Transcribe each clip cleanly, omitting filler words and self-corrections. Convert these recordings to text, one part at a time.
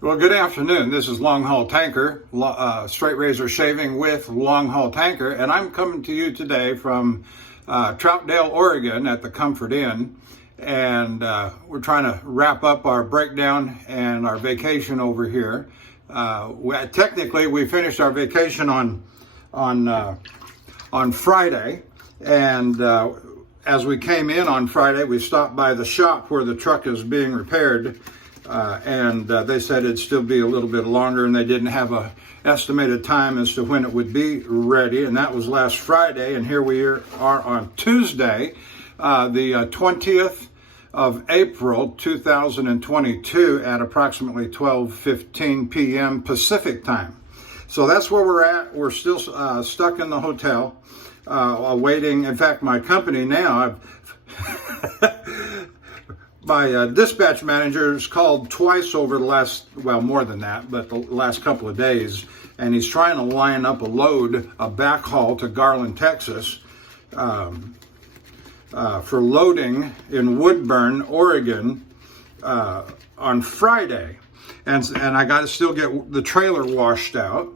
Well, good afternoon. This is Longhaultanker, straight razor shaving with Longhaultanker, and I'm coming to you today from Troutdale, Oregon at the Comfort Inn, and we're trying to wrap up our breakdown and our vacation over here. Technically, we finished our vacation on Friday, and as we came in on Friday, we stopped by the shop where the truck is being repaired. And they said it'd still be a little bit longer, and they didn't have a estimated time as to when it would be ready, and that was last Friday. And here we are on Tuesday, the 20th of April 2022 at approximately 12:15 p.m. Pacific time. So that's where we're at. We're still stuck in the hotel, waiting. In fact, my company now, my dispatch manager's called twice over the last, well, more than that, but the last couple of days, and he's trying to line up a backhaul to Garland, Texas, for loading in Woodburn, Oregon, on Friday. And I got to still get the trailer washed out.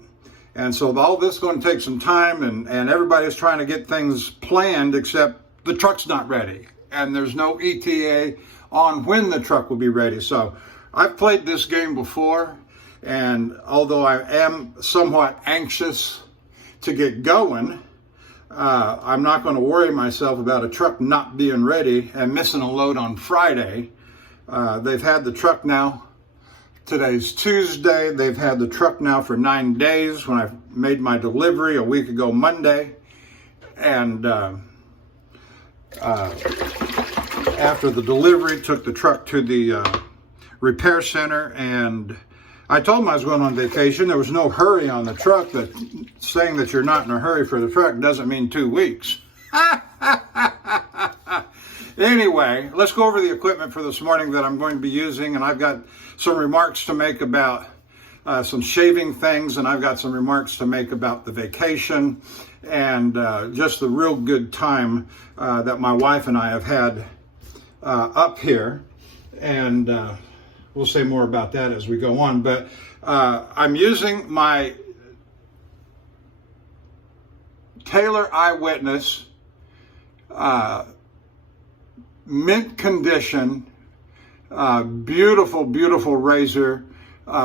And so all this is going to take some time, and everybody's trying to get things planned, except the truck's not ready. And there's no ETA on when the truck will be ready. So I've played this game before, and although I am somewhat anxious to get going, I'm not going to worry myself about a truck not being ready and missing a load on Friday. They've had the truck now, today's Tuesday, they've had the truck now for 9 days when I made my delivery a week ago Monday. And after the delivery, took the truck to the repair center, and I told them I was going on vacation. There was no hurry on the truck, but saying that you're not in a hurry for the truck doesn't mean 2 weeks. Anyway, let's go over the equipment for this morning that I'm going to be using, and I've got some remarks to make about some shaving things, and I've got some remarks to make about the vacation and just the real good time that my wife and I have had up here, and we'll say more about that as we go on. But I'm using my Taylor Eyewitness mint condition, beautiful razor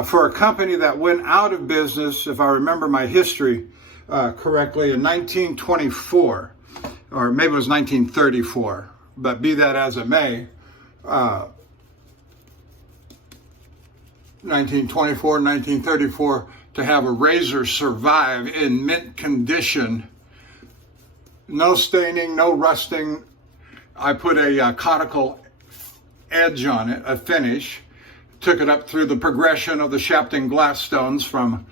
for a company that went out of business, if I remember my history correctly, in 1924, or maybe it was 1934. But be that as it may, 1924, 1934, to have a razor survive in mint condition, no staining, no rusting. I put a conical edge on it, a finish, took it up through the progression of the Shapton glass stones from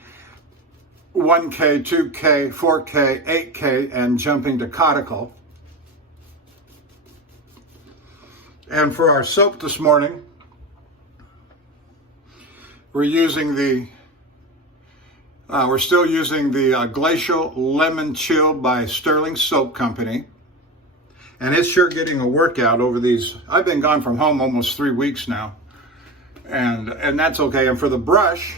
1K, 2K, 4K, 8K, and jumping to conical. And for our soap this morning, we're still using the Glacial Lemon Chill by Stirling Soap Company. And it's sure getting a workout over these. I've been gone from home almost 3 weeks now. And that's okay. And for the brush,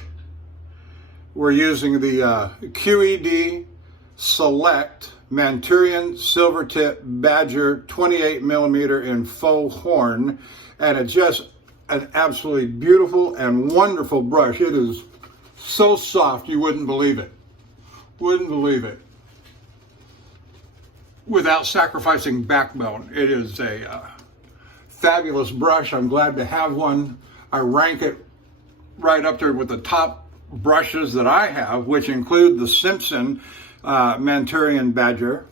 we're using the QED Select Manchurian Silvertip Badger 28 millimeter in faux horn, and it's just an absolutely beautiful and wonderful brush. It is so soft you wouldn't believe it. Wouldn't believe it. Without sacrificing backbone. It is a fabulous brush. I'm glad to have one. I rank it right up there with the top brushes that I have, which include the Simpson Manchurian Badger.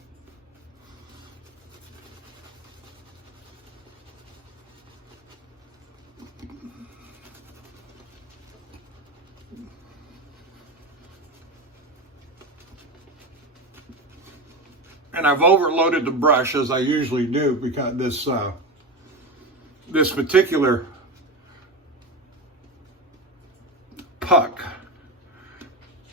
And I've overloaded the brush, as I usually do, because this particular puck,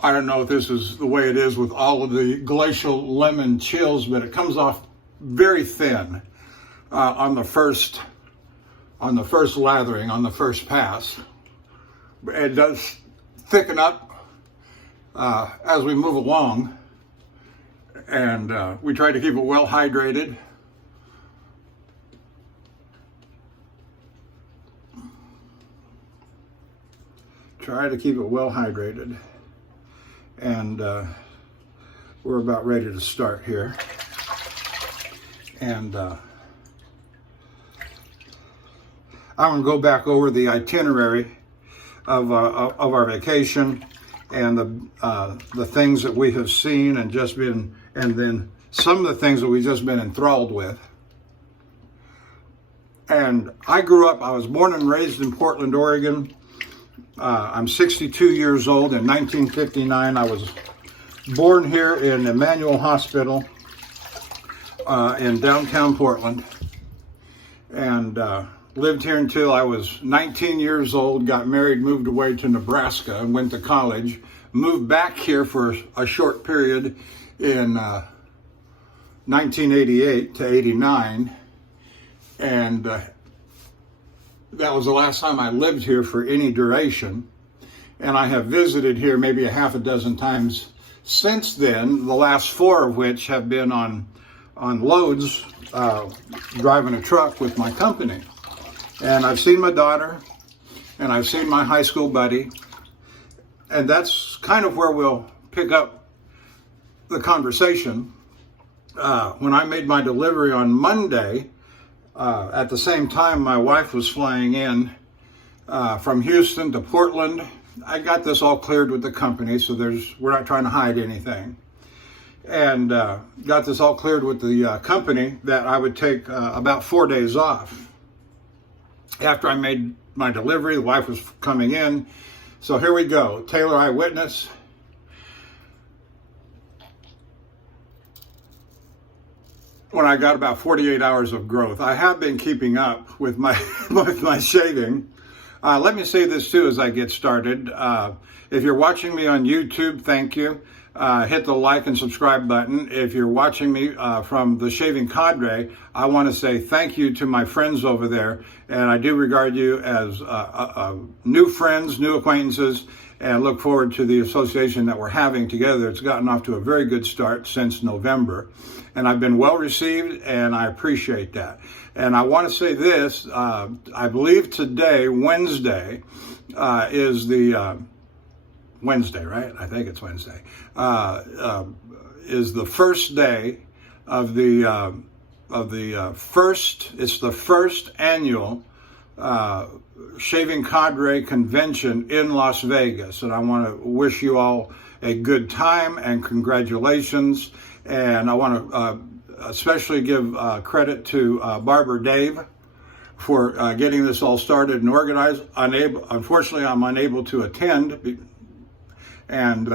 I don't know if this is the way it is with all of the glacial lemon chills, but it comes off very thin on the first lathering, on the first pass. It does thicken up as we move along, and we try to keep it well hydrated. Try to keep it well hydrated, and we're about ready to start here. And I'm going to go back over the itinerary of our vacation and the things that we have seen and just been, and then some of the things that we've just been enthralled with. And I was born and raised in Portland, Oregon. I'm 62 years old. In 1959, I was born here in Emmanuel Hospital in downtown Portland, and lived here until I was 19 years old, got married, moved away to Nebraska, and went to college, moved back here for a short period in 1988 to 89, and that was the last time I lived here for any duration. And I have visited here maybe a half a dozen times since then, the last 4 of which have been on loads, driving a truck with my company. And I've seen my daughter, and I've seen my high school buddy, and that's kind of where we'll pick up the conversation. When I made my delivery on Monday, at the same time my wife was flying in from Houston to Portland. I got this all cleared with the company, so we're not trying to hide anything. And got this all cleared with the company that I would take about 4 days off. After I made my delivery, the wife was coming in. So here we go. Taylor Eyewitness. When I got about 48 hours of growth. I have been keeping up with my with my shaving. Let me say this too as I get started. If you're watching me on YouTube, thank you. Hit the like and subscribe button. If you're watching me from the Shaving Cadre, I want to say thank you to my friends over there. And I do regard you as new friends, new acquaintances, and look forward to the association that we're having together. It's gotten off to a very good start since November. And I've been well received, and I appreciate that. And I want to say this, I believe today, Wednesday, is the, Wednesday, right? I think it's Wednesday, is the first day of the first annual Shaving Cadre convention in Las Vegas. And I want to wish you all a good time and congratulations. And I want to especially give credit to Barber Dave for getting this all started and organized. Unfortunately, I'm unable to attend, and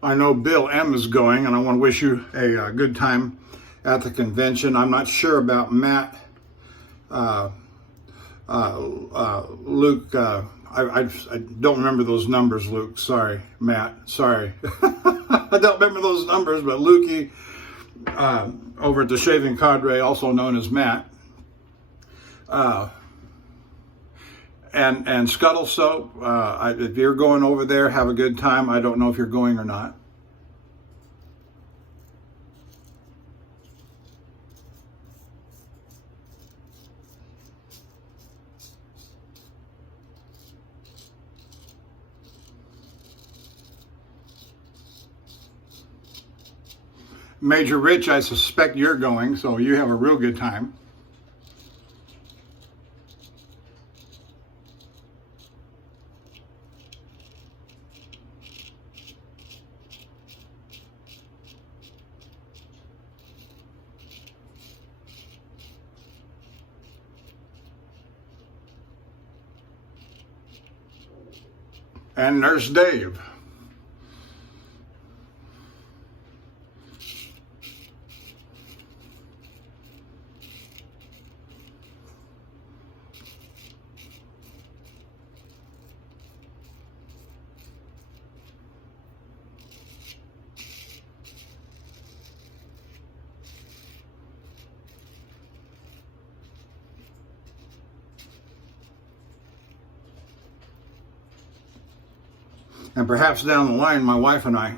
I know Bill M is going, and I want to wish you a good time at the convention. I'm not sure about Matt, Luke. I don't remember those numbers, Luke. Sorry, Matt. Sorry. I don't remember those numbers, but Lukey over at the Shaving Cadre, also known as Matt, and Scuttle Soap. If you're going over there, have a good time. I don't know if you're going or not. Major Rich, I suspect you're going, so you have a real good time. and Nurse Dave. And perhaps down the line, my wife and I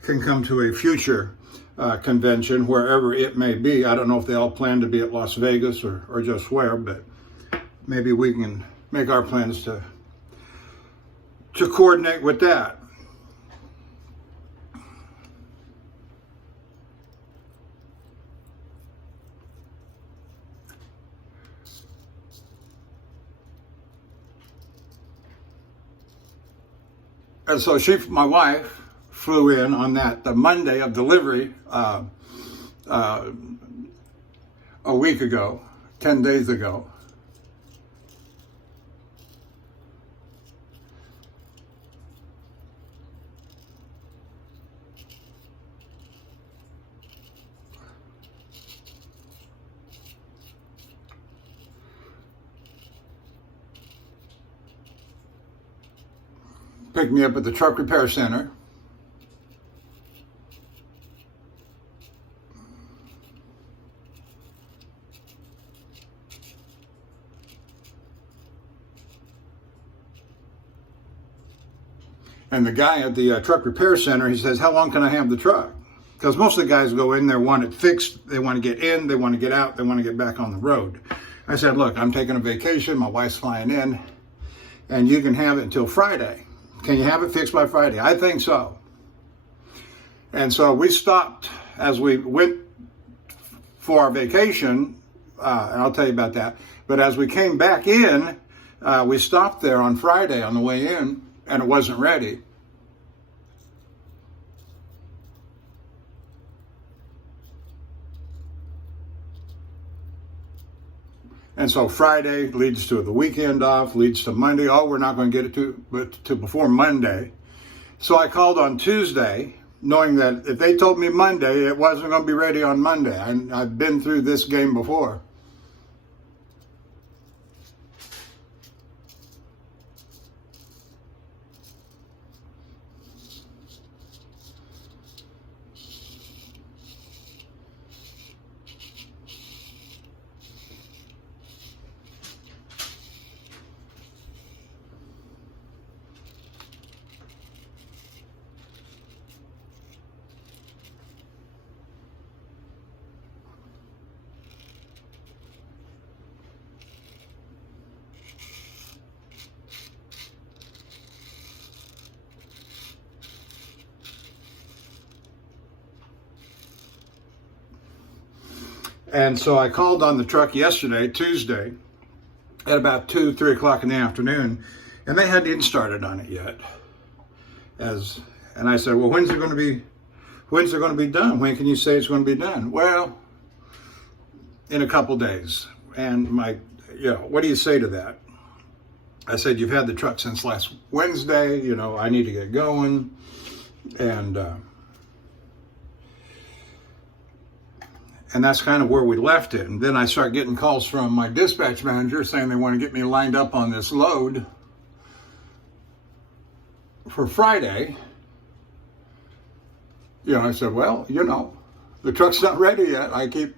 can come to a future convention, wherever it may be. I don't know if they all plan to be at Las Vegas or just where, but maybe we can make our plans to coordinate with that. And so my wife, flew in on the Monday of delivery a week ago, 10 days ago. Picked me up at the truck repair center. And the guy at the truck repair center, he says, how long can I have the truck? Because most of the guys go in there, want it fixed, they want to get in, they want to get out, they want to get back on the road. I said, look, I'm taking a vacation, my wife's flying in, and you can have it until Friday. Can you have it fixed by Friday? I think so. And so we stopped as we went for our vacation, and I'll tell you about that. But as we came back in, we stopped there on Friday on the way in, and it wasn't ready. And so Friday leads to the weekend off, leads to Monday. Oh, we're not going to get it to before Monday. So I called on Tuesday, knowing that if they told me Monday, it wasn't going to be ready on Monday. I've been through this game before. And so I called on the truck yesterday, Tuesday, at about 2, 3 o'clock in the afternoon, and they hadn't even started on it yet. And I said, well, when's it going to be done? When can you say it's going to be done? Well, in a couple days. And what do you say to that? I said, you've had the truck since last Wednesday, I need to get going. And that's kind of where we left it. And then I start getting calls from my dispatch manager saying they want to get me lined up on this load for Friday. I said, well, the truck's not ready yet. I keep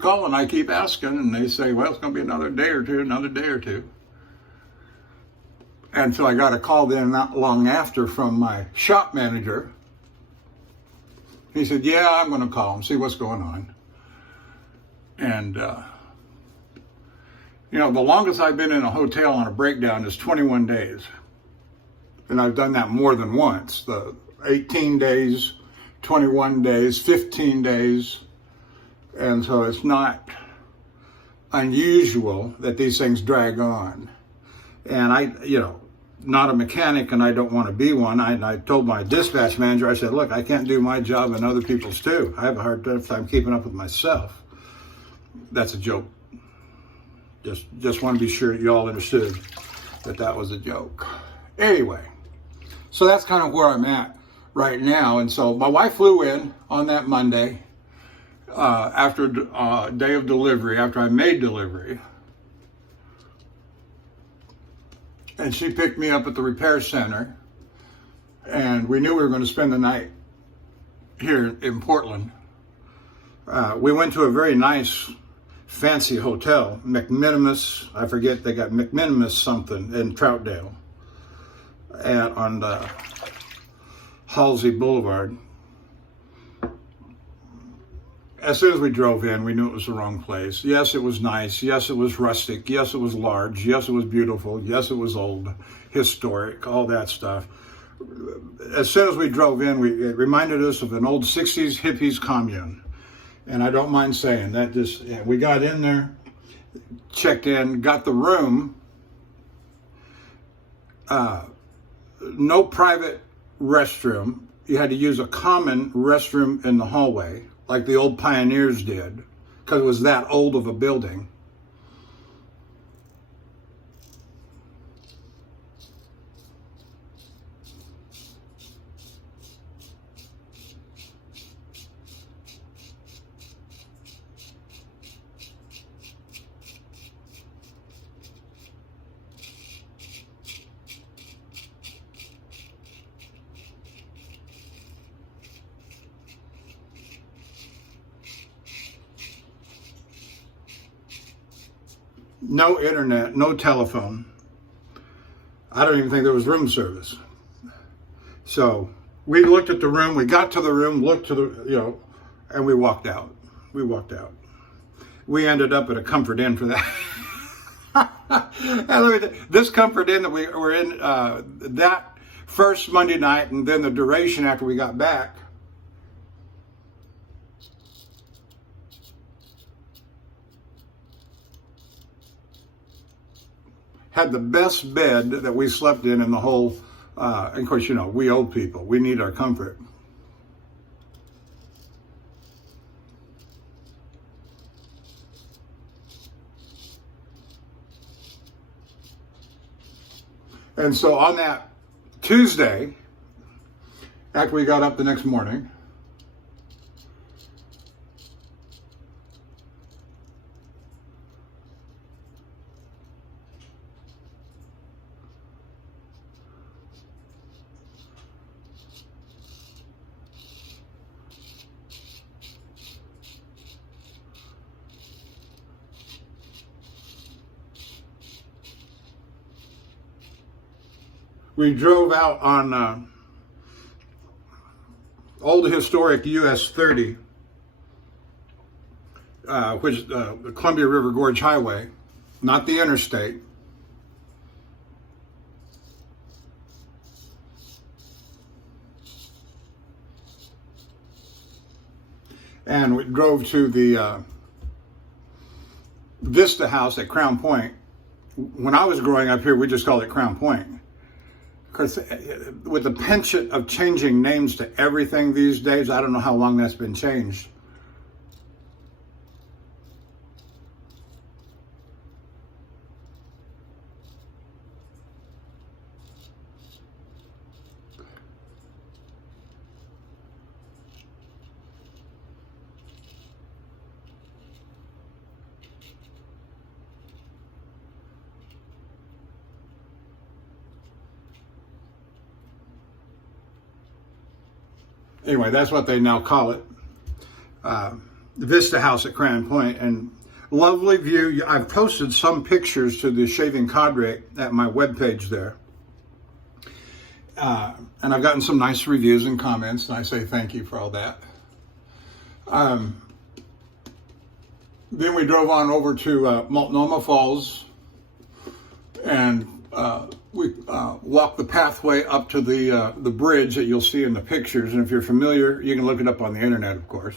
calling, I keep asking, and they say, well, it's going to be another day or two. And so I got a call then not long after from my shop manager. He said, yeah, I'm going to call him, see what's going on. And, the longest I've been in a hotel on a breakdown is 21 days. And I've done that more than once. The 18 days, 21 days, 15 days. And so it's not unusual that these things drag on. And not a mechanic, and I don't want to be one. I told my dispatch manager, I said, look, I can't do my job and other people's too. I have a hard time keeping up with myself. That's a joke. Just want to be sure you all understood that was a joke. Anyway, So that's kind of where I'm at right now. And so my wife flew in on that Monday after day of delivery, after I made delivery. And she picked me up at the repair center. And we knew we were going to spend the night here in Portland. We went to a very nice, fancy hotel, McMinimus. I forget, they got McMinimus something in Troutdale on the Halsey Boulevard. As soon as we drove in, we knew it was the wrong place. Yes, it was nice. Yes, it was rustic. Yes, it was large. Yes, it was beautiful. Yes, it was old, historic, all that stuff. As soon as we drove in, it reminded us of an old 60s hippies commune. And I don't mind saying that. We got in there, checked in, got the room. No private restroom. You had to use a common restroom in the hallway, like the old pioneers did, because it was that old of a building. No internet, no telephone. I don't even think there was room service. So we looked at the room, we got to the room, looked to the, and we walked out. We walked out. We ended up at a Comfort Inn for that. And this Comfort Inn that we were in that first Monday night, and then the duration after we got back, had the best bed that we slept in the whole, of course, we old people, we need our comfort. And so on that Tuesday, after we got up the next morning, we drove out on old historic US 30, which is the Columbia River Gorge Highway, not the interstate. And we drove to the Vista House at Crown Point. When I was growing up here, we just called it Crown Point. Because with the penchant of changing names to everything these days, I don't know how long that's been changed. Anyway, that's what they now call it. Vista House at Crown Point, and lovely view. I've posted some pictures to the Shaving Cadre at my webpage there. And I've gotten some nice reviews and comments, and I say thank you for all that. Then we drove on over to Multnomah Falls, and we walked the pathway up to the bridge that you'll see in the pictures. And if you're familiar, you can look it up on the internet, of course.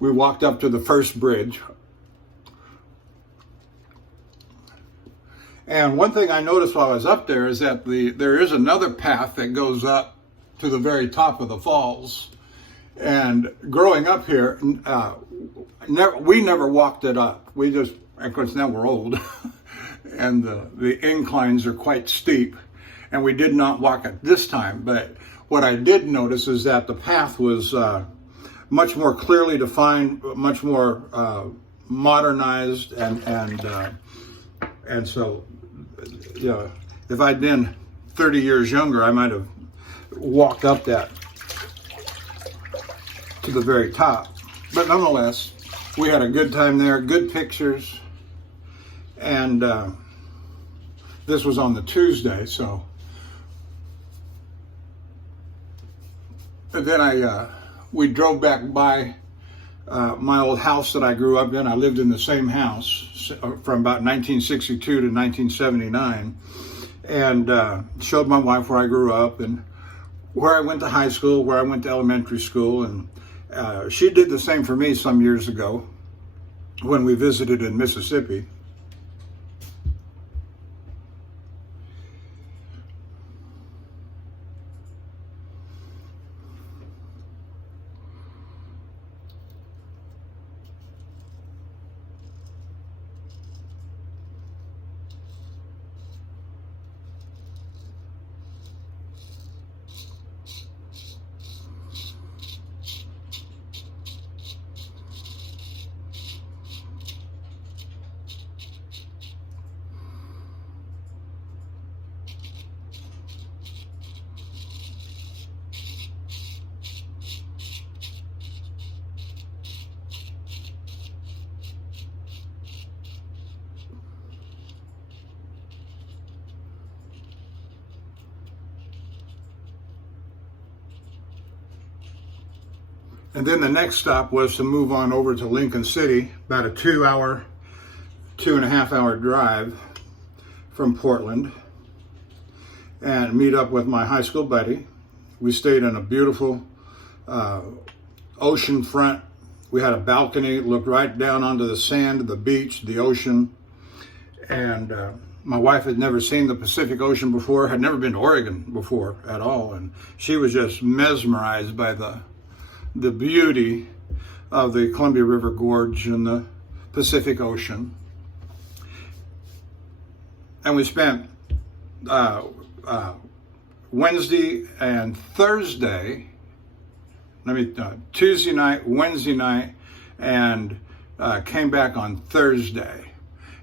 We walked up to the first bridge. And one thing I noticed while I was up there is that there is another path that goes up to the very top of the falls. And growing up here, we never walked it up. We just, of course, now we're old. And the inclines are quite steep. and we did not walk it this time. But what I did notice is that the path was much more clearly defined, much more modernized, and so, you know, if I'd been 30 years younger, I might have walked up that to the very top. But nonetheless, we had a good time there, good pictures, and this was on the Tuesday, so. And then we drove back by my old house that I grew up in. I lived in the same house from about 1962 to 1979, and showed my wife where I grew up and where I went to high school, where I went to elementary school, and she did the same for me some years ago when we visited in Mississippi. And then the next stop was to move on over to Lincoln City, about a 2.5 hour drive from Portland, and meet up with my high school buddy. We stayed in a beautiful ocean front. We had a balcony, looked right down onto the sand, the beach, the ocean. And my wife had never seen the Pacific Ocean before, had never been to Oregon before at all. And she was just mesmerized by the beauty of the Columbia River Gorge and the Pacific Ocean. And we spent Wednesday and Thursday, Tuesday night, Wednesday night, and came back on Thursday.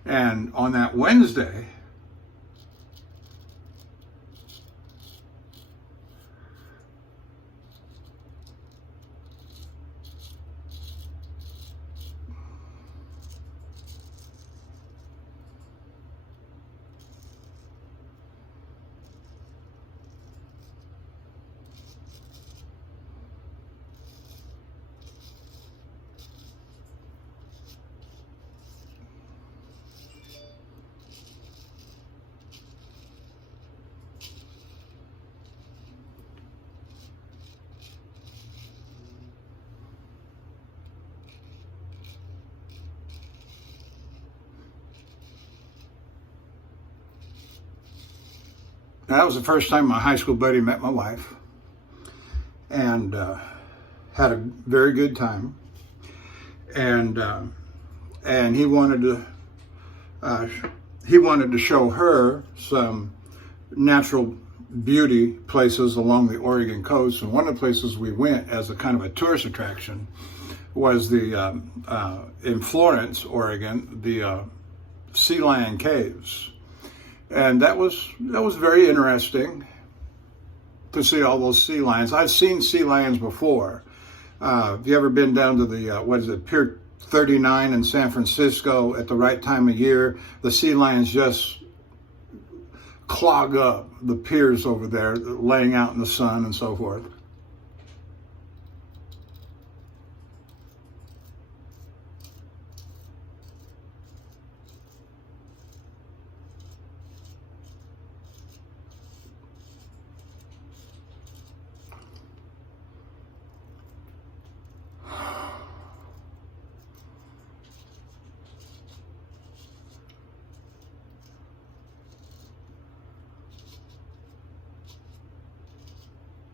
And on that Wednesday, that was the first time my high school buddy met my wife, and had a very good time. And he wanted to show her some natural beauty places along the Oregon coast. And one of the places we went as a kind of a tourist attraction was the in Florence, Oregon, the Sea Lion Caves. And that was very interesting to see all those sea lions. I've seen sea lions before. Have you ever been down to the, Pier 39 in San Francisco at the right time of year? The sea lions just clog up the piers over there, laying out in the sun and so forth.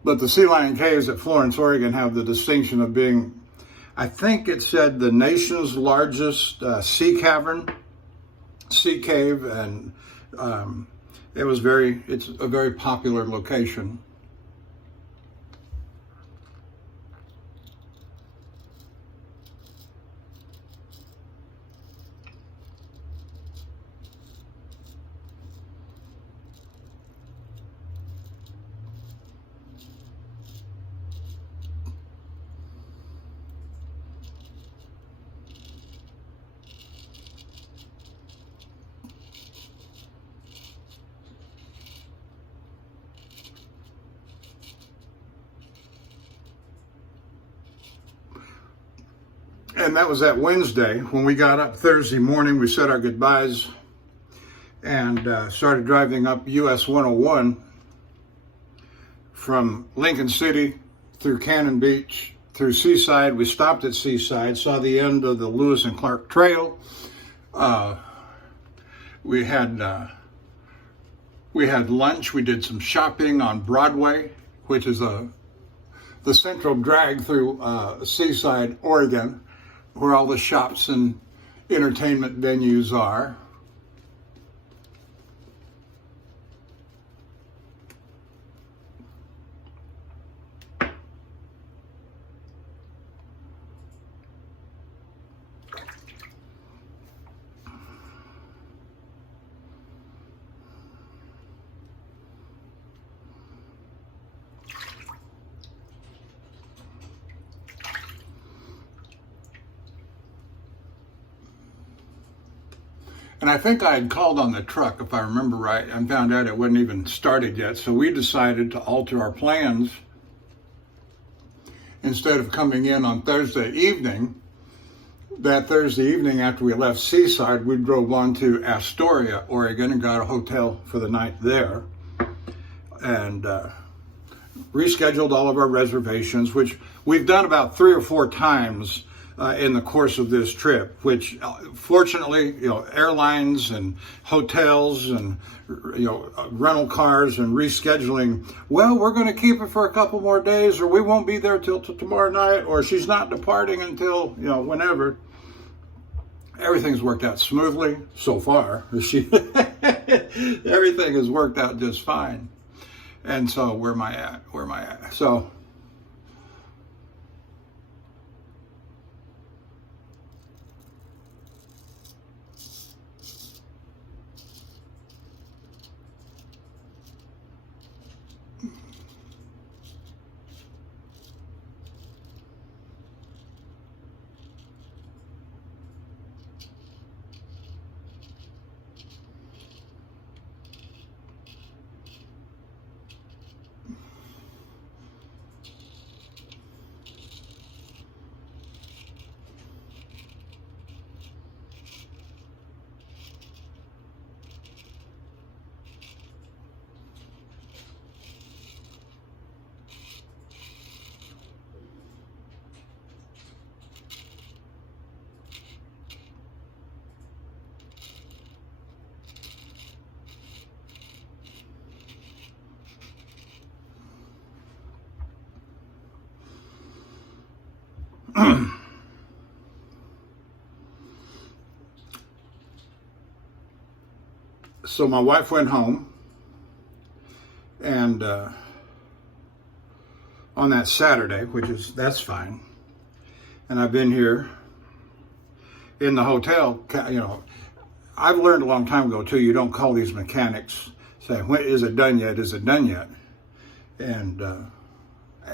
But the Sea Lion Caves at Florence, Oregon have the distinction of being, I think it said, the nation's largest sea cave, and It's a very popular location. And that was that Wednesday. When we got up Thursday morning, we said our goodbyes and started driving up US 101 from Lincoln City through Cannon Beach, through Seaside. We stopped at Seaside, saw the end of the Lewis and Clark Trail. We had lunch. We did some shopping on Broadway, which is the central drag through Seaside, Oregon, where all the shops and entertainment venues are. And I think I had called on the truck, if I remember right, and found out it wasn't even started yet. So we decided to alter our plans. Instead of coming in on Thursday evening, that Thursday evening after we left Seaside, we drove on to Astoria, Oregon, and got a hotel for the night there. And rescheduled all of our reservations, which we've done about 3 or 4 times in the course of this trip, which fortunately, airlines and hotels and, rental cars and rescheduling, well, we're going to keep it for a couple more days, or we won't be there till tomorrow night, or she's not departing until, whenever. Everything's worked out smoothly so far. Everything has worked out just fine. And so where am I at? So so my wife went home, and on that Saturday, that's fine. And I've been here in the hotel. I've learned a long time ago too, you don't call these mechanics saying, when is it done yet? Is it done yet? And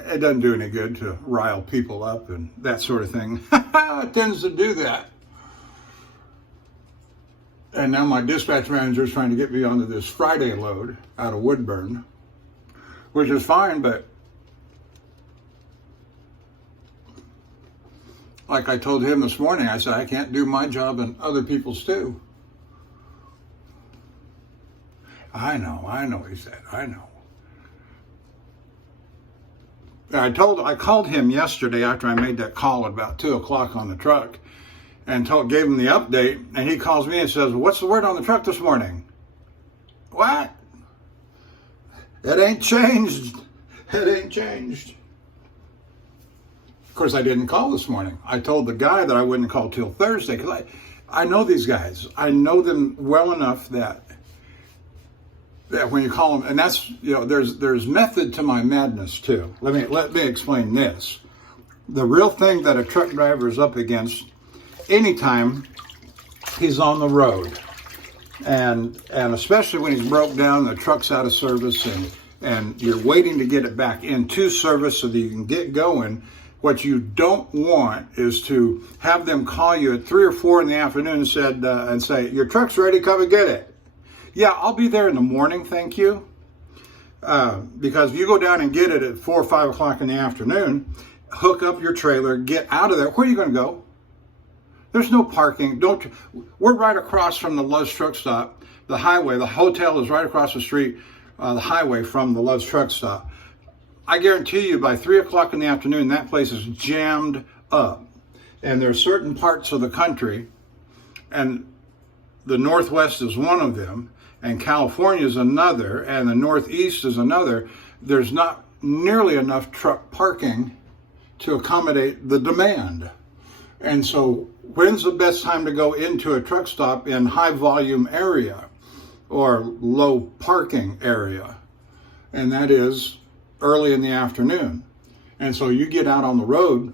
it doesn't do any good to rile people up and that sort of thing. It tends to do that. And now my dispatch manager is trying to get me onto this Friday load out of Woodburn, which is fine, but like I told him this morning, I said, I can't do my job and other people's too. I know, he said, I know. I called him yesterday after I made that call at about 2 o'clock on the truck, and gave him the update, and he calls me and says, what's the word on the truck this morning? What? It ain't changed. It ain't changed. Of course, I didn't call this morning. I told the guy that I wouldn't call till Thursday, because I know these guys. I know them well enough that that when you call them, and that's, there's method to my madness too. Let me explain this. The real thing that a truck driver is up against anytime he's on the road, and especially when he's broke down, the truck's out of service, and you're waiting to get it back into service so that you can get going. What you don't want is to have them call you at 3 or 4 in the afternoon and say, your truck's ready, come and get it. Yeah, I'll be there in the morning, thank you. Because if you go down and get it at 4 or 5 o'clock in the afternoon, hook up your trailer, get out of there. Where are you going to go? There's no parking. We're right across from the Love's Truck Stop, the highway. The hotel is right across the street, the highway from the Love's Truck Stop. I guarantee you by 3 o'clock in the afternoon, that place is jammed up. And there are certain parts of the country, and the Northwest is one of them, and California is another, and the Northeast is another. There's not nearly enough truck parking to accommodate the demand. And so when's the best time to go into a truck stop in high volume area or low parking area? And that is early in the afternoon. And so you get out on the road,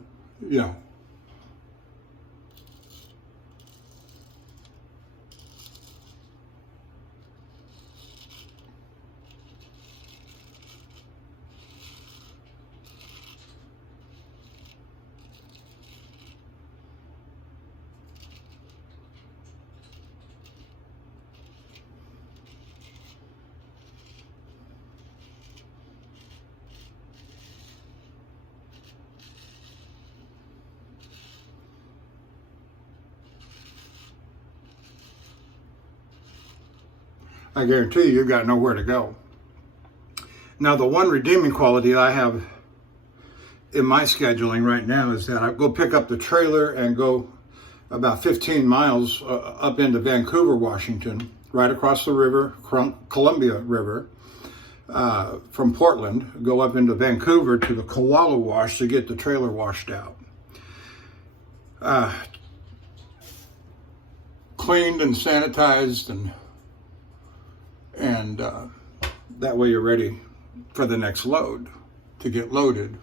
I guarantee you've got nowhere to go. Now, the one redeeming quality I have in my scheduling right now is that I go pick up the trailer and go about 15 miles up into Vancouver, Washington, right across the river, Columbia River, from Portland, go up into Vancouver to the Koala Wash to get the trailer washed out. Cleaned and sanitized, and that way you're ready for the next load to get loaded.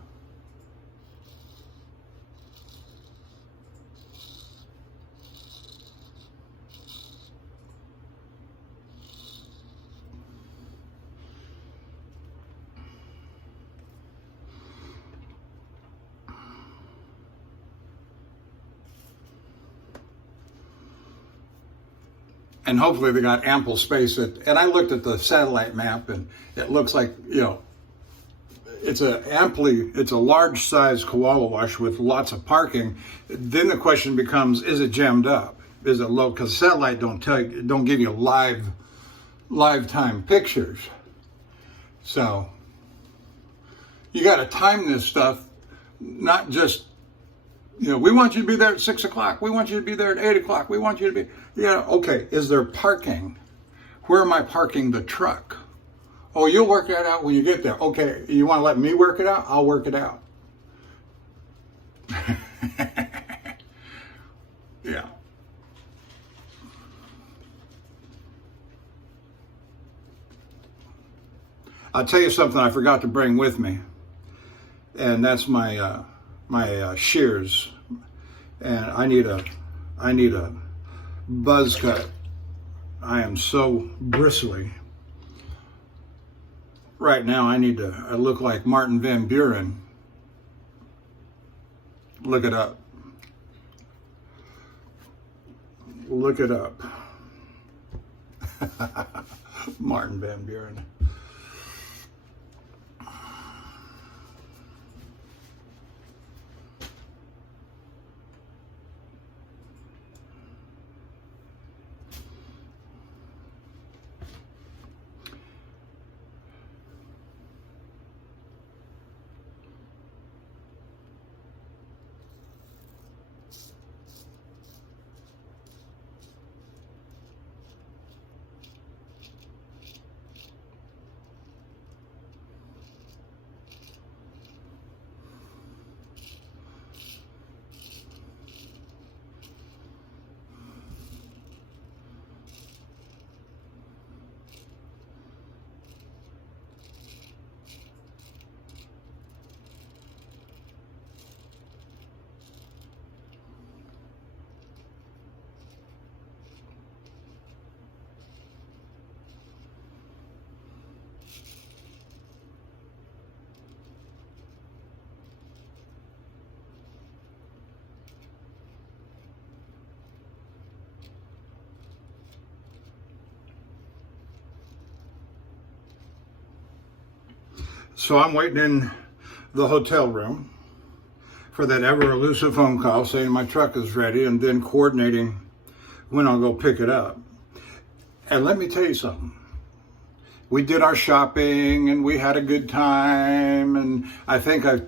And hopefully they got ample space. And I looked at the satellite map, and it looks like, it's a large size koala wash with lots of parking. Then the question becomes, is it jammed up? Is it low? Because satellite don't give you live time pictures. So you got to time this stuff, not just, we want you to be there at 6 o'clock. We want you to be there at 8 o'clock. We want you to be, okay, is there parking? Where am I parking the truck? Oh, you'll work that out when you get there. Okay, you want to let me work it out? I'll work it out. Yeah. I'll tell you something I forgot to bring with me, and that's my shears, and I need a buzz cut. I am so bristly right now. I look like Martin Van Buren. Look it up. Look it up. Martin Van Buren. So I'm waiting in the hotel room for that ever elusive phone call saying my truck is ready, and then coordinating when I'll go pick it up. And let me tell you something. We did our shopping and we had a good time, and I think I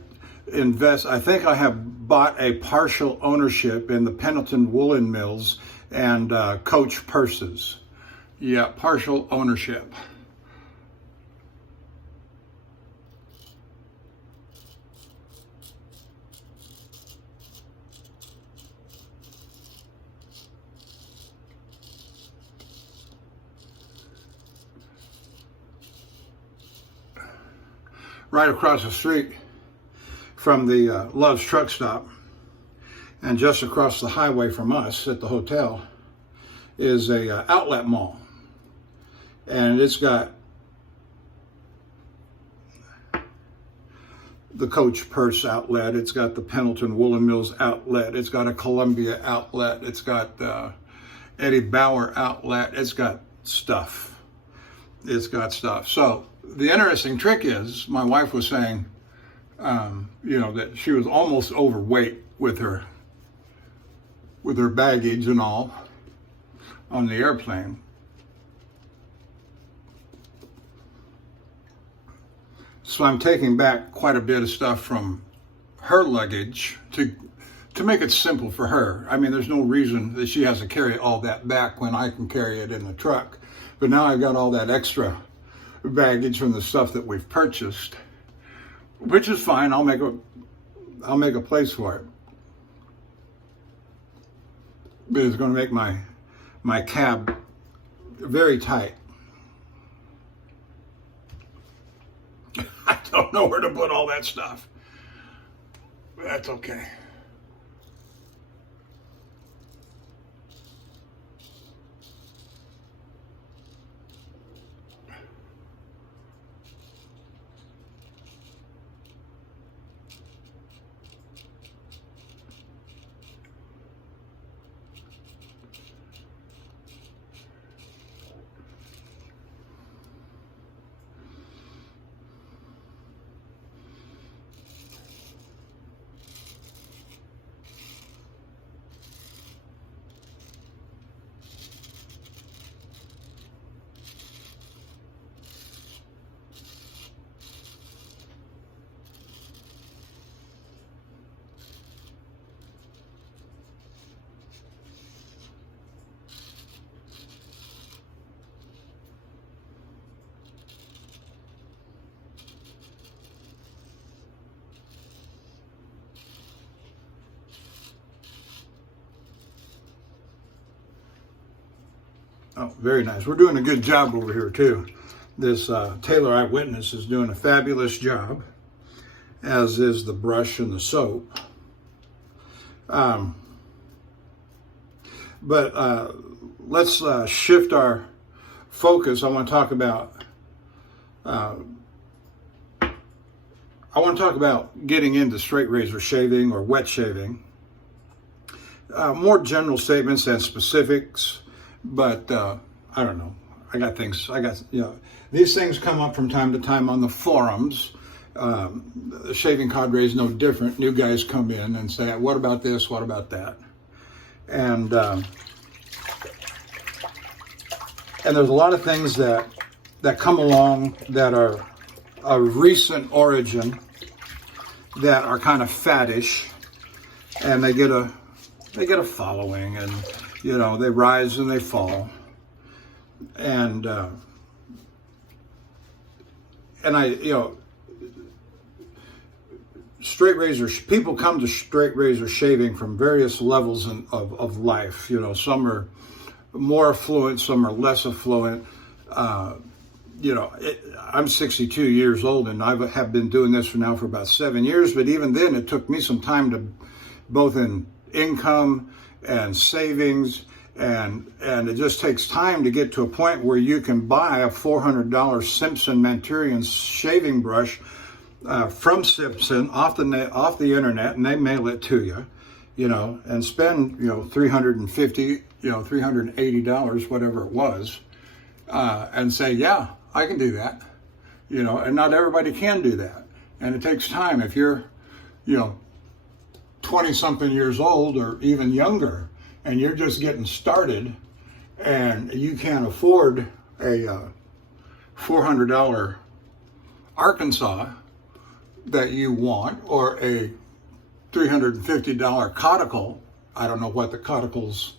have bought a partial ownership in the Pendleton Woolen Mills and Coach purses. Yeah, partial ownership. Right across the street from the Love's truck stop, and just across the highway from us at the hotel, is a outlet mall, and it's got the Coach purse outlet, it's got the Pendleton Woolen Mills outlet, it's got a Columbia outlet, it's got Eddie Bauer outlet, it's got stuff. So the interesting trick is, my wife was saying, that she was almost overweight with her baggage and all on the airplane. So I'm taking back quite a bit of stuff from her luggage to make it simple for her. I mean, there's no reason that she has to carry all that back when I can carry it in the truck. But now I've got all that extra baggage from the stuff that we've purchased, which is fine. I'll make a place for it, but it's going to make my cab very tight. I don't know where to put all that stuff. That's okay. Oh, very nice. We're doing a good job over here too. This Taylor Eyewitness is doing a fabulous job, as is the brush and the soap. But let's shift our focus. I want to talk about getting into straight razor shaving or wet shaving. More general statements than specifics. But I don't know. These things come up from time to time on the forums. The shaving cadre is no different. New guys come in and say, what about this? What about that? And there's a lot of things that come along that are of recent origin, that are kind of faddish, and they get a following, and they rise and they fall. And straight razor, people come to straight razor shaving from various levels of life. Some are more affluent, some are less affluent. I'm 62 years old, and I have been doing this for about 7 years, but even then it took me some time to, both in income and savings, and it just takes time to get to a point where you can buy a $400 Simpson Manchurian shaving brush from Simpson off the internet, and they mail it to you, and spend $350, $380, whatever it was, and say, yeah, I can do that. and not everybody can do that. And it takes time. If you're, 20 something years old or even younger, and you're just getting started and you can't afford a $400 Arkansas that you want, or a $350 caudicle. I don't know what the cauticles,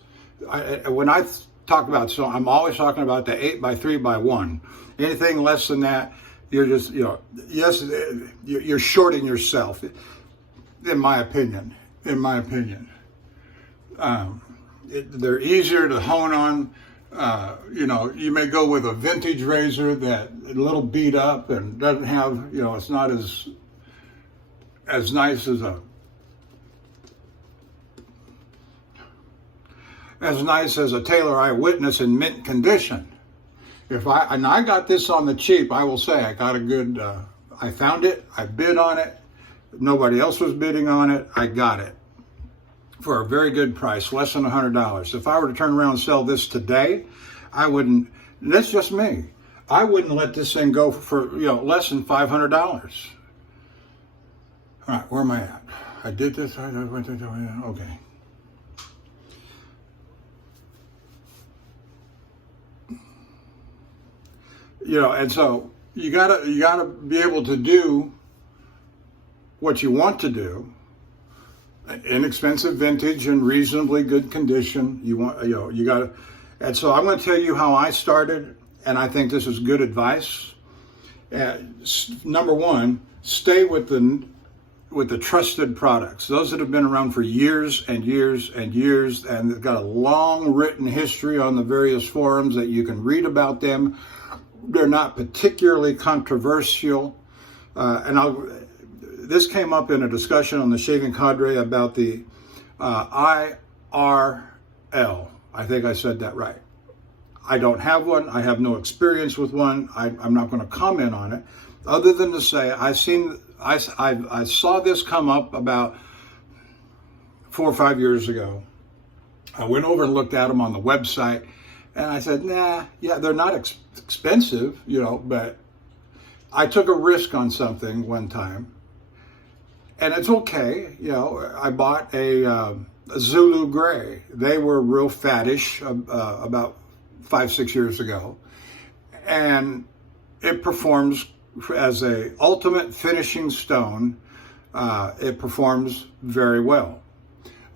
when I talk about, so I'm always talking about the 8x3x1. Anything less than that, you're just, yes, you're shorting yourself, in my opinion. They're easier to hone on. You may go with a vintage razor that a little beat up and doesn't have, it's not as nice as a Taylor Eyewitness in mint condition. And I got this on the cheap, I will say. I got a good, I found it, I bid on it. Nobody else was bidding on it. I got it for a very good price, less than $100. If I were to turn around and sell this today, I wouldn't, that's just me, I wouldn't let this thing go for, less than $500. All right, where am I at? I did this, okay. And so you gotta be able to do what you want to do. Inexpensive vintage and reasonably good condition. You gotta, and so I'm going to tell you how I started, and I think this is good advice. Number one, stay with the trusted products, those that have been around for years and years and years, and they've got a long written history on the various forums that you can read about them. They're not particularly controversial, this came up in a discussion on the Shaving Cadre about the IRL. I think I said that right. I don't have one. I have no experience with one. I'm not going to comment on it, other than to say I saw this come up about 4 or 5 years ago. I went over and looked at them on the website, and I said, nah, yeah, they're not expensive, but I took a risk on something one time. And it's okay, I bought a Zulu Gray. They were real fattish about 5-6 years ago. And it performs as a ultimate finishing stone. It performs very well.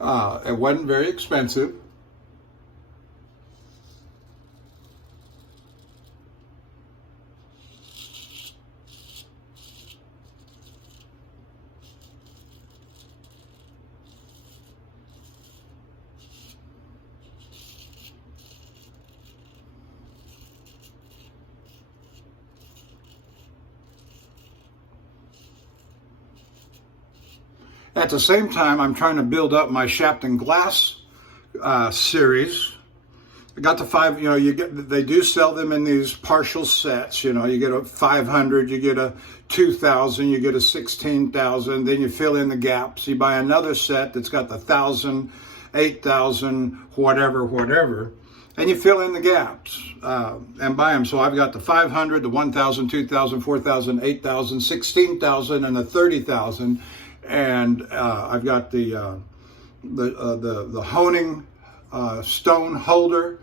It wasn't very expensive. At the same time, I'm trying to build up my Shapton Glass series. I got the 5, they do sell them in these partial sets. You get a 500, you get a 2,000, you get a 16,000, then you fill in the gaps. You buy another set that's got the 1,000, 8,000, whatever, and you fill in the gaps and buy them. So I've got the 500, the 1,000, 2,000, 4,000, 8,000, 16,000, and the 30,000. And I've got the honing stone holder.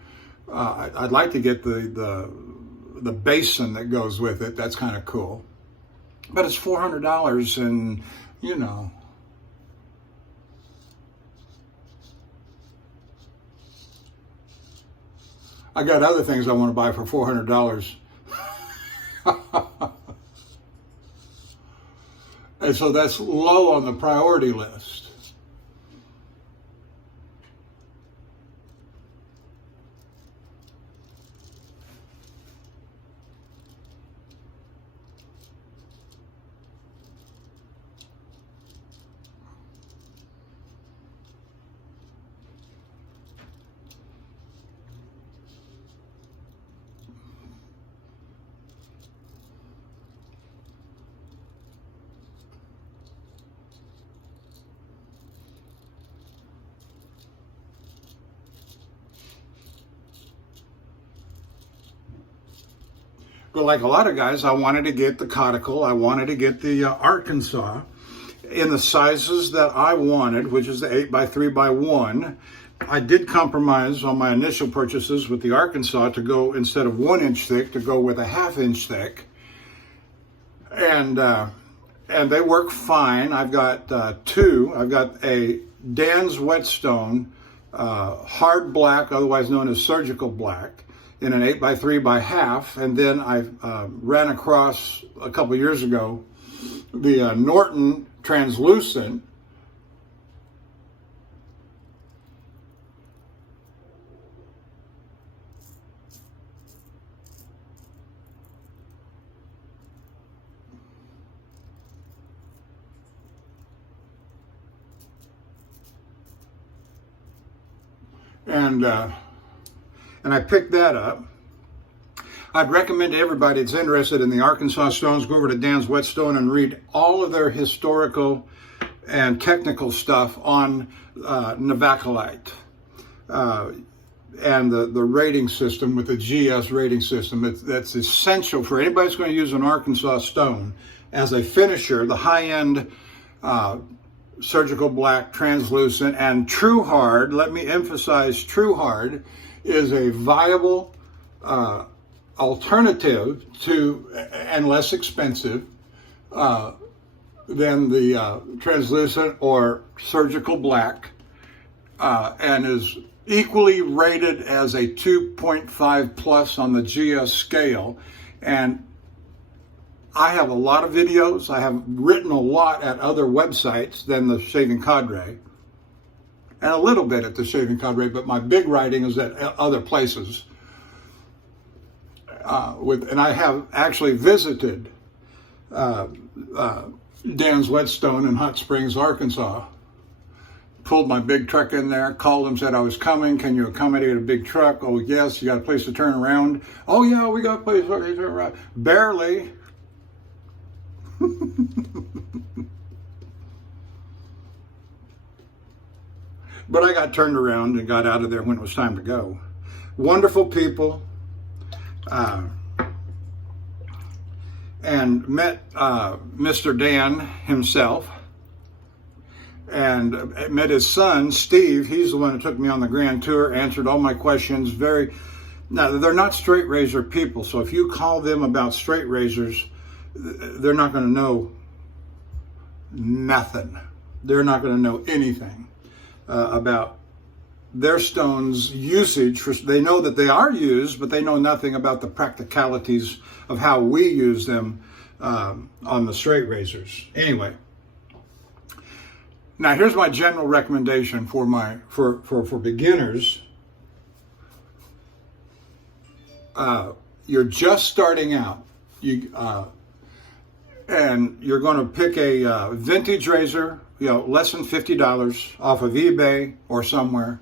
I'd like to get the basin that goes with it. That's kind of cool. But it's $400, and I got other things I want to buy for $400. And so that's low on the priority list. But like a lot of guys, I wanted to get the conical, I wanted to get the Arkansas in the sizes that I wanted, which is the 8x3x1. I did compromise on my initial purchases with the Arkansas to go, instead of 1 inch thick, to go with a 1/2 inch thick. And they work fine. I've got two. I've got a Dan's Whetstone hard black, otherwise known as surgical black, in an 8x3x1/2. And then I ran across a couple years ago the Norton translucent, and I picked that up. I'd recommend to everybody that's interested in the Arkansas stones, go over to Dan's Whetstone and read all of their historical and technical stuff on Navacolite and the rating system with the GS rating system. That's essential for anybody that's going to use an Arkansas stone as a finisher. The high-end surgical black, translucent, and true hard, let me emphasize true hard, is a viable alternative to, and less expensive than the translucent or surgical black, and is equally rated as a 2.5 plus on the GS scale. And I have a lot of videos. I have written a lot at other websites than the Shaving Cadre, and a little bit at the Shaving Cadre, but my big writing is at other places. And I have actually visited Dan's Whetstone in Hot Springs, Arkansas. Pulled my big truck in there, called them, said I was coming. Can you accommodate a big truck? Oh, yes. You got a place to turn around? Oh, yeah, we got a place to turn around. Barely. But I got turned around and got out of there when it was time to go. Wonderful people. And met Mr. Dan himself, and met his son, Steve. He's the one who took me on the grand tour, answered all my questions. Now, they're not straight razor people, so if you call them about straight razors, they're not going to know nothing. They're not going to know anything about their stones' usage. They know that they are used, but they know nothing about the practicalities of how we use them on the straight razors. Anyway, now here's my general recommendation for beginners. You're just starting out. And you're going to pick a vintage razor, less than $50 off of eBay or somewhere.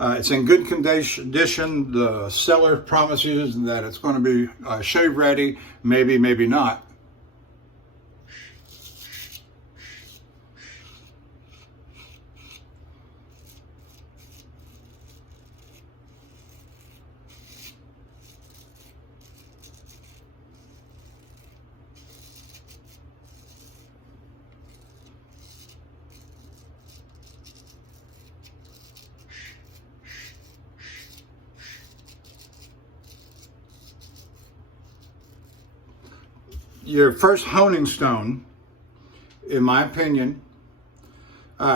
It's in good condition. The seller promises that it's going to be shave ready, maybe, maybe not. Your first honing stone, in my opinion,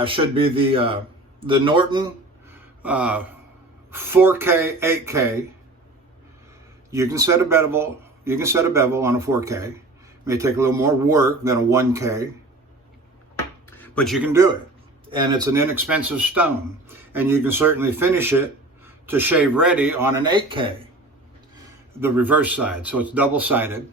should be the Norton 4K, 8K. You can set a bevel. You can set a bevel on a 4K. It may take a little more work than a 1K, but you can do it. And it's an inexpensive stone. And you can certainly finish it to shave ready on an 8K, the reverse side. So it's double-sided.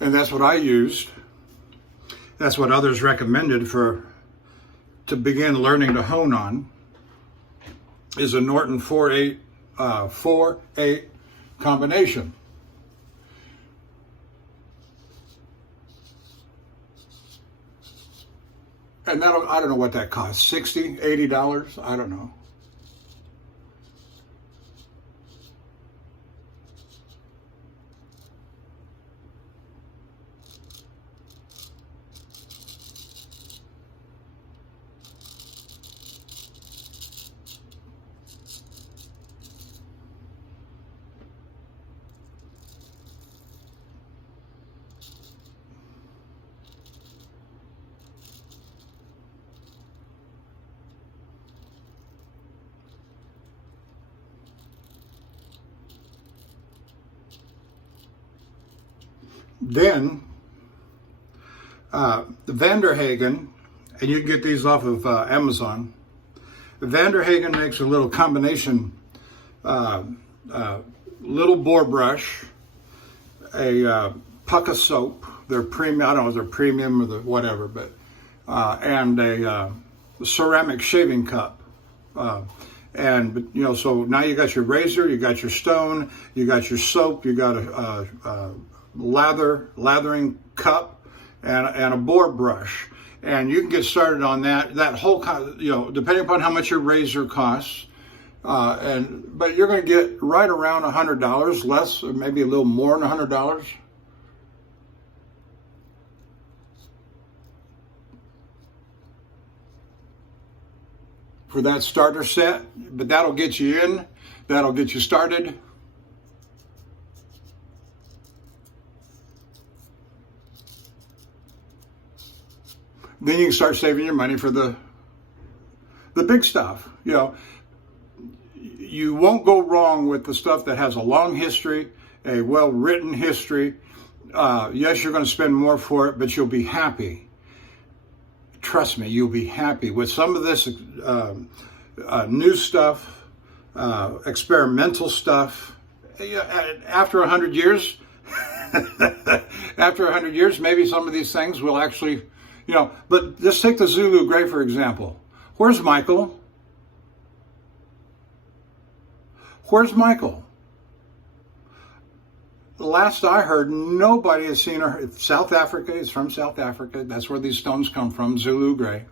And that's what I used. That's what others recommended to begin learning to hone on. is a Norton 4-8 combination. And that'll, I don't know what that costs, $60, $80, I don't know. Then, the Vanderhagen, and you can get these off of Amazon. Vanderhagen makes a little combination, little boar brush, a puck of soap. They're premium. I don't know if they're premium or the whatever, but and a ceramic shaving cup. And you know, so now you got your razor, you got your stone, you got your soap, you got a lathering cup, and a boar brush, and you can get started on that. That whole, you know, depending upon how much your razor costs, but you're going to get right around $100, less, or maybe a little more than $100. For that starter set, but that'll get you in, that'll get you started. Then you can start saving your money for the big stuff. You know, you won't go wrong with the stuff that has a long history, a well-written history. Yes, you're going to spend more for it, but you'll be happy. Trust me, you'll be happy with some of this new stuff, experimental stuff. After 100 years, after 100 years, maybe some of these things will actually, you know, but just take the Zulu Gray, for example. Where's Michael? Where's Michael? The last I heard, nobody has seen her. South Africa, is from South Africa. That's where these stones come from, Zulu Gray.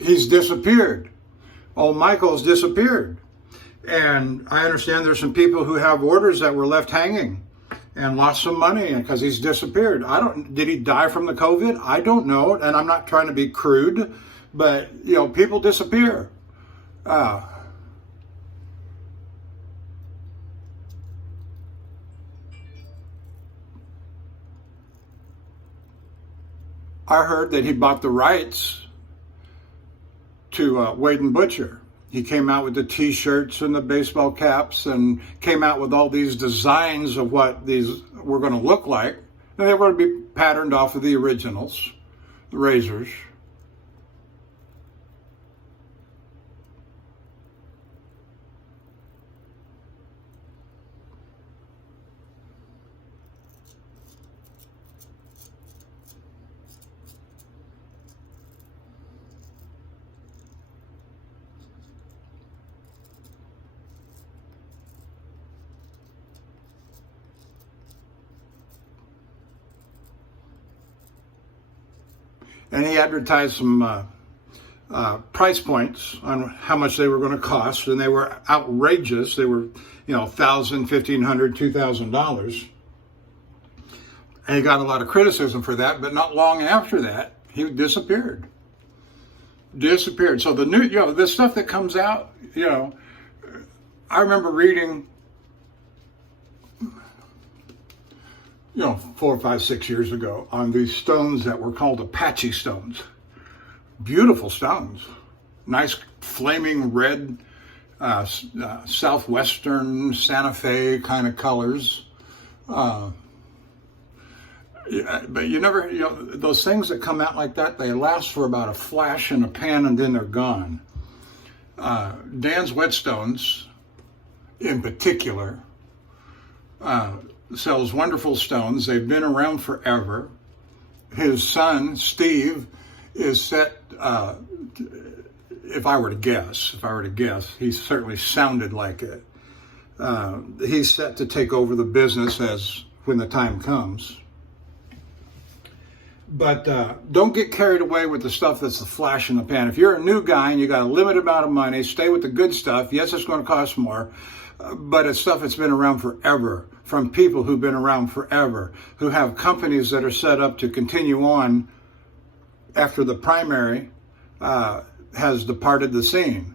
He's disappeared. Oh, Michael's disappeared. And I understand there's some people who have orders that were left hanging and lost some money because he's disappeared. Did he die from the COVID? I don't know. And I'm not trying to be crude, but you know, people disappear. I heard that he bought the rights to Wade and Butcher. He came out with the t-shirts and the baseball caps and came out with all these designs of what these were going to look like. And they were going to be patterned off of the originals, the razors. And he advertised some price points on how much they were going to cost, and they were outrageous. They were, you know, $1,000, $1,500, $2,000. And he got a lot of criticism for that, but not long after that, he disappeared. Disappeared. So the new, you know, the stuff that comes out, you know, I remember reading, you know, 4, 5, 6 years ago on these stones that were called Apache stones. Beautiful stones. Nice flaming red southwestern Santa Fe kind of colors. Yeah, but you never, those things that come out like that, they last for about a flash in a pan and then they're gone. Dan's Whetstones, in particular, sells wonderful stones. They've been around forever. His son, Steve, is set, if I were to guess, he certainly sounded like it. He's set to take over the business when the time comes. But don't get carried away with the stuff that's the flash in the pan. If you're a new guy and you got a limited amount of money, stay with the good stuff. Yes, it's going to cost more, but it's stuff that's been around forever, from people who've been around forever, who have companies that are set up to continue on after the primary has departed the scene.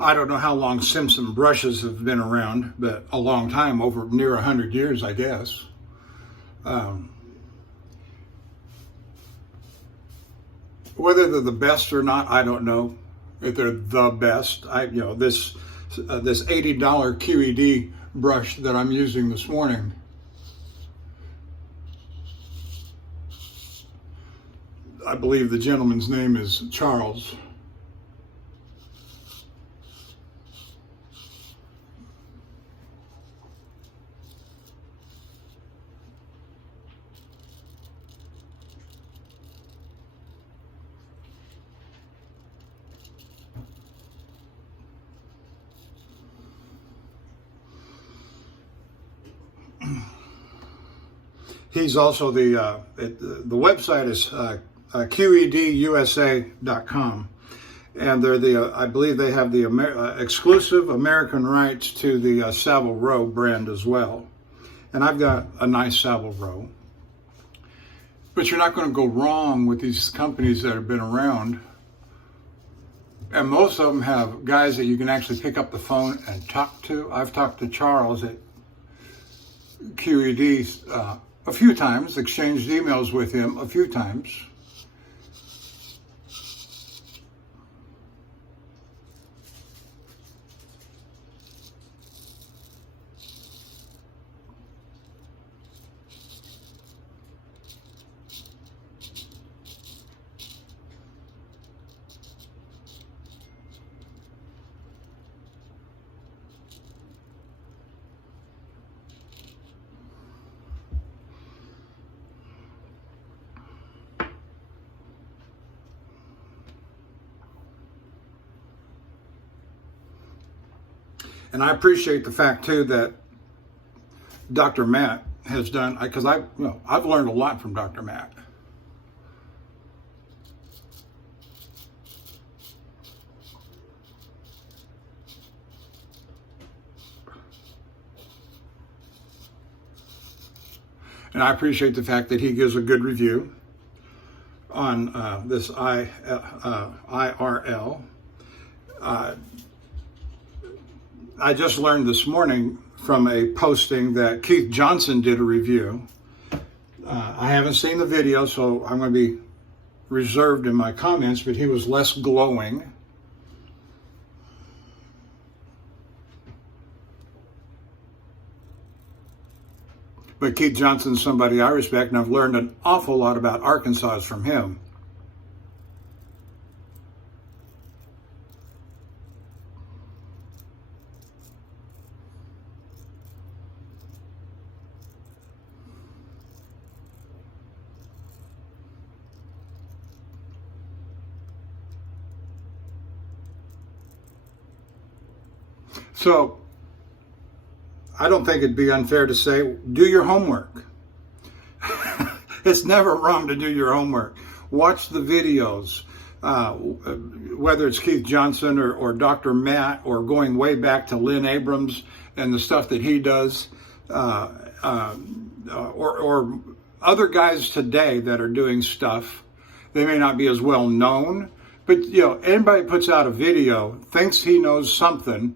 I don't know how long Simpson brushes have been around, but a long time, over near 100 years, I guess. Whether they're the best or not, I don't know. If they're the best, this $80 QED brush that I'm using this morning, I believe the gentleman's name is Charles. He's also the website is QEDUSA.com, and they're I believe they have the exclusive American rights to the Savile Row brand as well. And I've got a nice Savile Row. But you're not going to go wrong with these companies that have been around. And most of them have guys that you can actually pick up the phone and talk to. I've talked to Charles at QED a few times, exchanged emails with him a few times. And I appreciate the fact too that Dr. Matt has done, because I've learned a lot from Dr. Matt. And I appreciate the fact that he gives a good review on this IRL. I just learned this morning from a posting that Keith Johnson did a review. I haven't seen the video, so I'm going to be reserved in my comments, but he was less glowing. But Keith Johnson's somebody I respect, and I've learned an awful lot about Arkansas from him. So, I don't think it'd be unfair to say, do your homework. It's never wrong to do your homework. Watch the videos, whether it's Keith Johnson or Dr. Matt, or going way back to Lynn Abrams and the stuff that he does, or other guys today that are doing stuff. They may not be as well known, but anybody puts out a video thinks he knows something,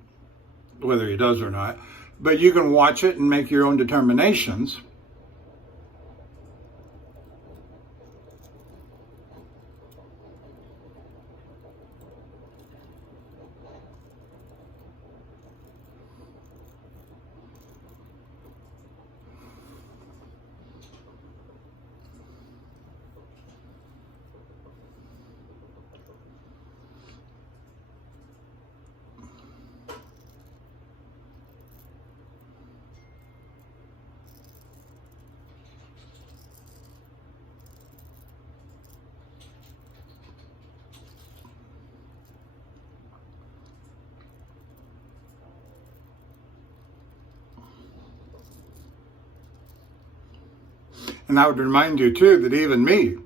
whether he does or not, but you can watch it and make your own determinations. And I would remind you too that even me,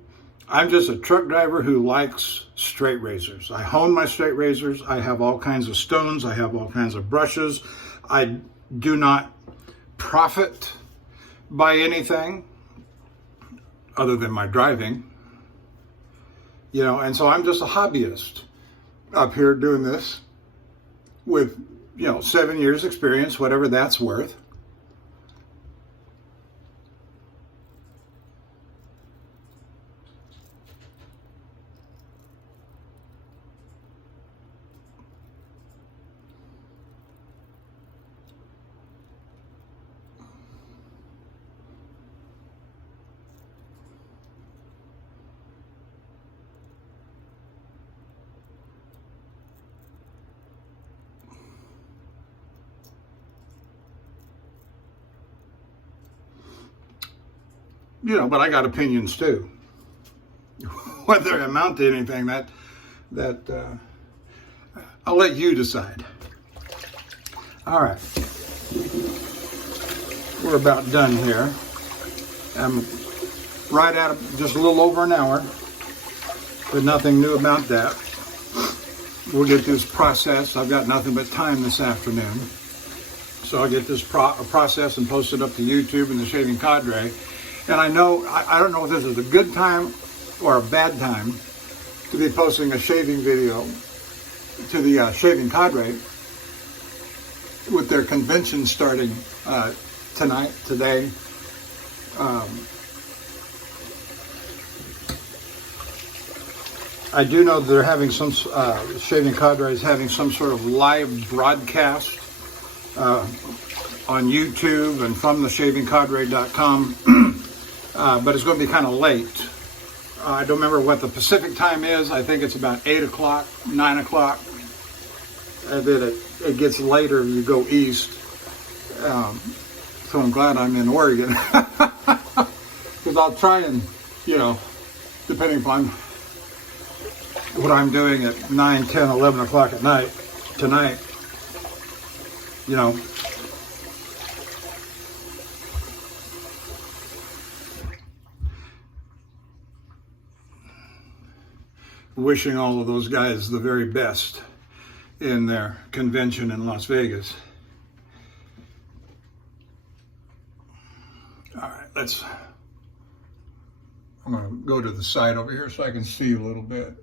I'm just a truck driver who likes straight razors. I hone my straight razors. I have all kinds of stones. I have all kinds of brushes. I do not profit by anything other than my driving. And so I'm just a hobbyist up here doing this with, 7 years experience, whatever that's worth. But I got opinions too. Whether they amount to anything, that I'll let you decide. All right, we're about done here. I'm right at just a little over an hour, but nothing new about that. We'll get this processed. I've got nothing but time this afternoon, so I'll get this processed and post it up to YouTube and the Shaving Cadre. And I don't know if this is a good time or a bad time to be posting a shaving video to the Shaving Cadre with their convention starting today. I do know they're having some, Shaving Cadre is having some sort of live broadcast on YouTube and from theshavingcadre.com. But it's going to be kind of late. I don't remember what the Pacific time is. I think it's about 8 o'clock, 9 o'clock. And then it gets later, you go east. So I'm glad I'm in Oregon. Because I'll try and, depending upon what I'm doing at 9, 10, 11 o'clock at night, tonight, wishing all of those guys the very best in their convention in Las Vegas. All right, I'm going to go to the side over here so I can see a little bit.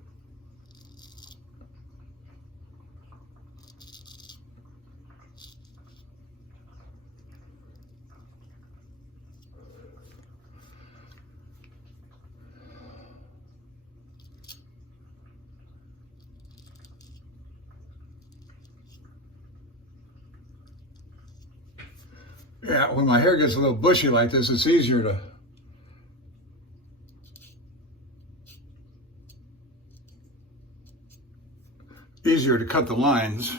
Yeah, when my hair gets a little bushy like this, it's easier to cut the lines.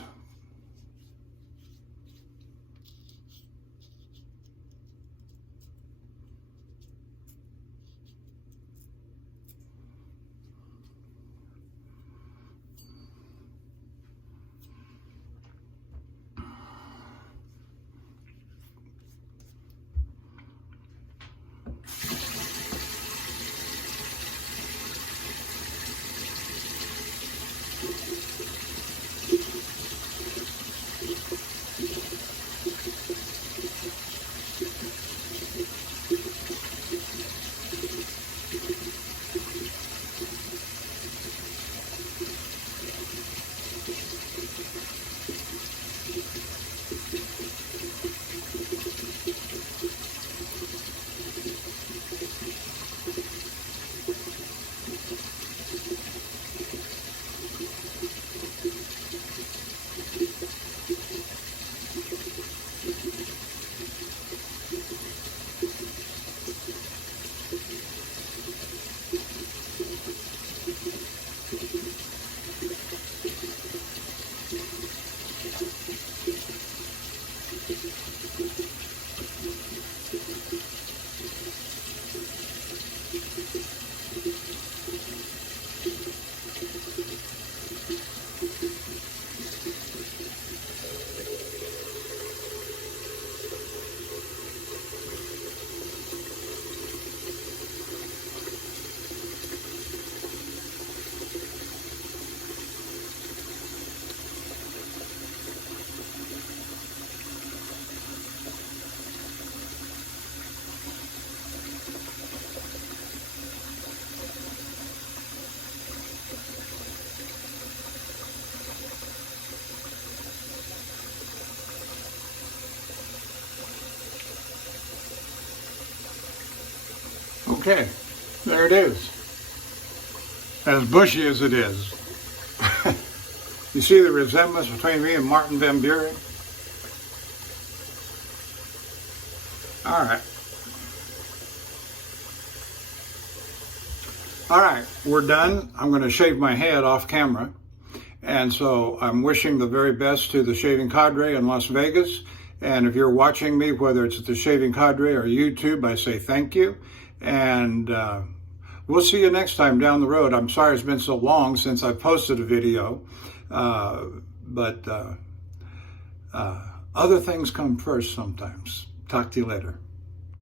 Okay, there it is. As bushy as it is. You see the resemblance between me and Martin Van Buren? All right. All right, we're done. I'm going to shave my head off camera. And so I'm wishing the very best to the Shaving Cadre in Las Vegas. And if you're watching me, whether it's at the Shaving Cadre or YouTube, I say thank you. And we'll see you next time down the road. I'm sorry it's been so long since I posted a video. But other things come first sometimes. Talk to you later.